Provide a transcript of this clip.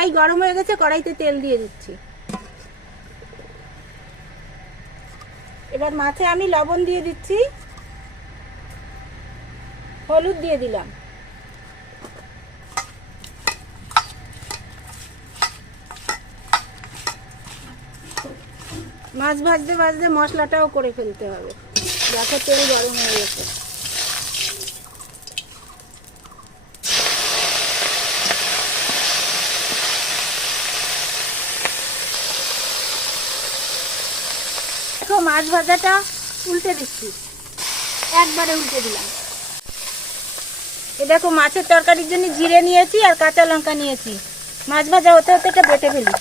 কড়াই গরম হয়ে গেছে, কড়াইতে তেল দিয়ে দিচ্ছি। এবার মাছে আমি লবণ দিয়ে দিচ্ছি, হলুদ দিয়ে দিলাম, মাছ ভাজতে ভাজতে মশলাটাও করে ফেলতে হবে। দেখো তেল গরম হয়ে গেছে। দেখো মাছ ভাজাটা উল্টে দিচ্ছি, একবারে উল্টে দিলাম। এ দেখো মাছের তরকারির জন্য জিরে নিয়েছি আর কাঁচা লঙ্কা নিয়েছি। মাছ ভাজা হতে হতে এটা বেটে ফেলি।